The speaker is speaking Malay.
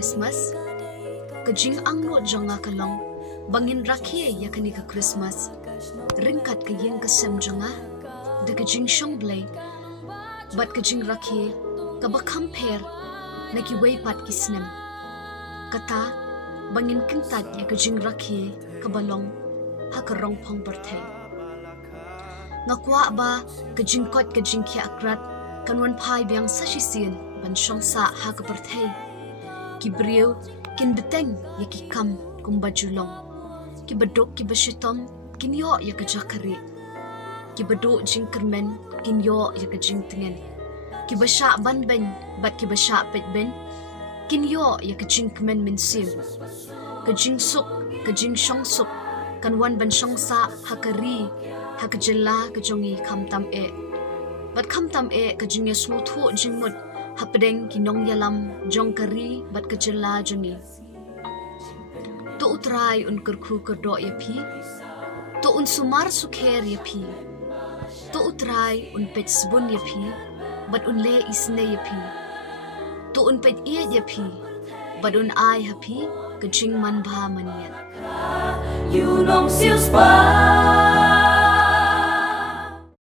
Khristmas. Kajing ang no jonga kalong. Bangin rakye yakani ka Khristmas. Ringkat ka yeng kasem jonga. De kajing shong blay. Bat kajing rakye. Kabakam per. Nakiway pat kisnem. Kata. Bangin kintat ya kajing rakye. Kabalong. Hakarong pong birthday. Nga Kwah ba kajing kot kajing kia akrat kanwan pai biang sashisin ban shong sa ha ka birthday. Ki brieu kin beteng ya ki kam kum bajulong. Ki bedok ki beshitom kin yo ya ka jakari. Ki bedok jing kermen kin yo ya ka jing tengen. Ki basha ban ben bat ki basha pet ben kin yo ya ka jing kemen min sim. Ka jing suk ka jing shong suk kanwan ban shong sa hakari hakajela kajongi kamtam e. Bat kamtam e kajingya smuthu jingmut hapdeng kinong yalam jong kari bat kajela jongi. To utrai un kerku kerdo yapi. To un sumar sukher yapi. To utrai un pet sbun yapi. Bat un le isne yapi. To un pet ie yapi. Bat un ai hapi kajing man bha manian. You long siêu spa.